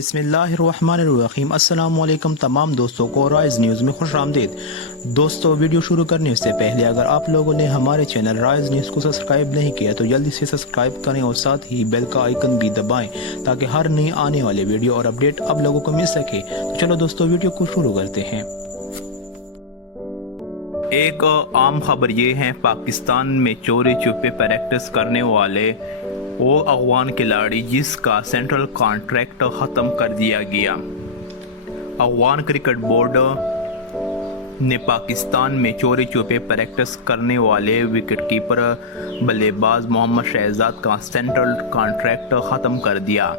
بسم اللہ الرحمن الرحیم۔ السلام علیکم تمام دوستوں کو رائز نیوز میں خوش آمدید۔ دوستو ویڈیو شروع کرنے سے پہلے اگر آپ لوگوں نے ہمارے چینل رائز نیوز کو سبسکرائب نہیں کیا تو جلدی سے سبسکرائب کریں اور ساتھ ہی بیل کا آئیکن بھی دبائیں تاکہ ہر نئی آنے والے ویڈیو اور اپڈیٹ آپ لوگوں کو مل سکے۔ تو چلو دوستو ویڈیو کو شروع کرتے ہیں۔ ایک عام خبر یہ ہے، پاکستان میں چوری چھپے پریکٹس کرنے والے وہ افغان کھلاڑی جس کا سینٹرل کانٹریکٹ ختم کر دیا گیا۔ افغان کرکٹ بورڈ نے پاکستان میں چوری چھپے پریکٹس کرنے والے وکٹ کیپر بلے باز محمد شہزاد کا سینٹرل کانٹریکٹ ختم کر دیا۔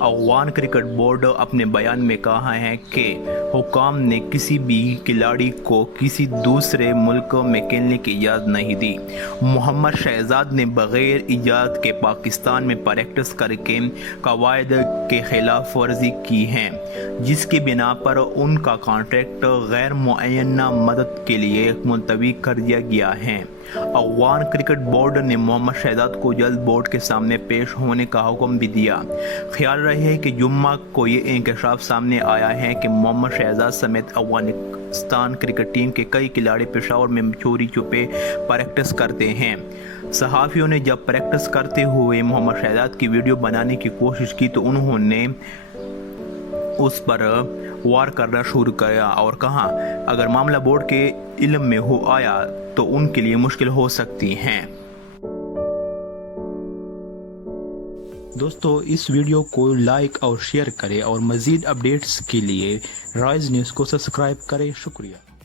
افغان کرکٹ بورڈ اپنے بیان میں کہا ہے کہ حکام نے کسی بھی کھلاڑی کو کسی دوسرے ملک میں کھیلنے کی اجازت نہیں دی۔ محمد شہزاد نے بغیر اجازت کے پاکستان میں پریکٹس کر کے قواعد کے خلاف ورزی کی ہے، جس کی بنا پر ان کا کانٹریکٹ غیر معینہ مدت کے لیے ملتوی کر دیا گیا ہے۔ افغان کرکٹ بورڈ نے محمد شہزاد کو جلد بورڈ کے سامنے پیش ہونے کا حکم بھی دیا۔ خیال رہے کہ جمعہ کو یہ انکشاف سامنے آیا ہے کہ محمد شہزاد سمیت افغانستان کرکٹ ٹیم کے کئی کھلاڑی پشاور میں چوری چھپے پریکٹس کرتے ہیں۔ صحافیوں نے جب پریکٹس کرتے ہوئے محمد شہزاد کی ویڈیو بنانے کی کوشش کی تو انہوں نے اس پر وار کرنا شروع کیا اور کہا اگر معاملہ بورڈ کے علم میں ہو آیا تو ان کے لیے مشکل ہو سکتی ہیں۔ دوستو اس ویڈیو کو لائک اور شیئر کریں اور مزید اپڈیٹس کے لیے رائز نیوز کو سبسکرائب کریں۔ شکریہ۔